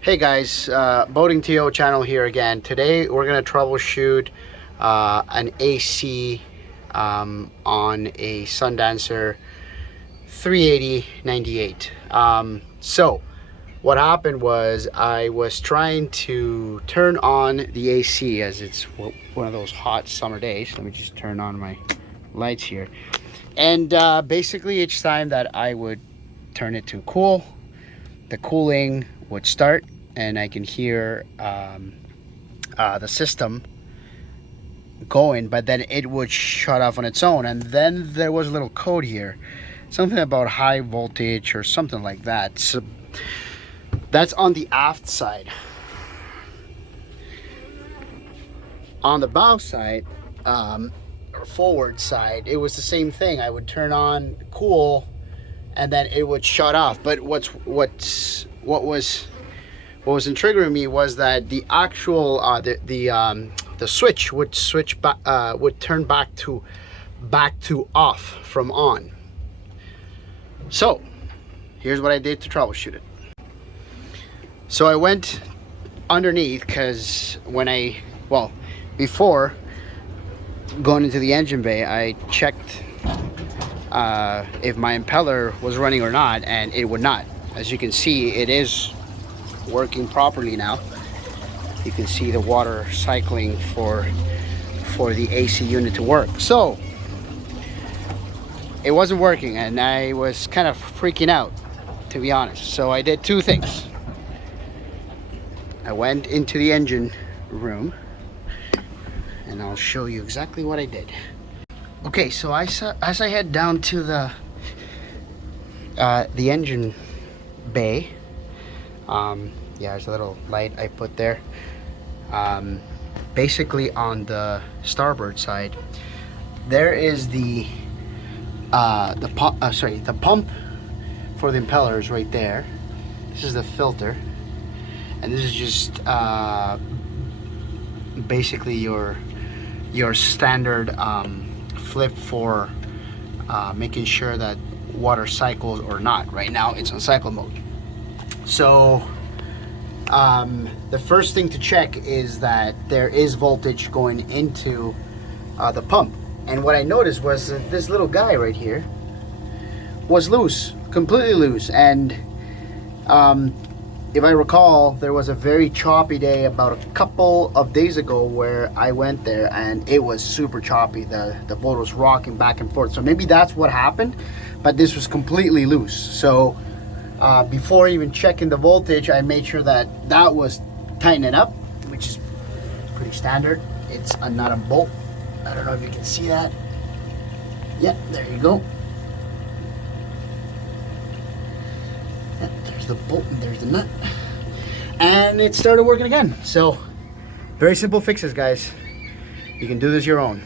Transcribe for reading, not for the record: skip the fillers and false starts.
Hey guys, Boating TO channel here again. Today we're going to troubleshoot an AC on a Sundancer 380/98. So what happened was I was trying to turn on the AC as it's one of those hot summer days. Let me just turn on my lights here. And basically each time that I would turn it to cool, the cooling would start and I can hear the system going, but then it would shut off on its own. And then there was a little code here, something about high voltage or something like that. So that's on the aft side. On the bow side, or forward side, it was the same thing. I would turn on cool and then it would shut off. But what was triggering me was that the actual the switch would back, would turn back to off from on. So here's what I did to troubleshoot it. So I went underneath, because before going into the engine bay, I checked if my impeller was running or not, and it would not. As you can see, it is working properly now. You can see the water cycling for the AC unit to work. So it wasn't working and I was kind of freaking out, to be honest. So I did two things. I went into the engine room and I'll show you exactly what I did. Okay, so as I head down to the engine bay, yeah, there's a little light I put there. Basically on the starboard side, there is the pump for the impellers right there. This is the filter, and this is just basically your standard flip for making sure that water cycles or not. Right now it's on cycle mode. So the first thing to check is that there is voltage going into the pump. And what I noticed was that this little guy right here was loose, completely loose. And if I recall, there was a very choppy day about a couple of days ago where I went there and it was super choppy. The boat was rocking back and forth. So maybe that's what happened, but this was completely loose. So before even checking the voltage, I made sure that was tightening up, which is pretty standard. It's not a bolt. I don't know if you can see that. Yeah, there you go. Yeah, there's the bolt and there's the nut. And it started working again. So very simple fixes, guys. You can do this your own.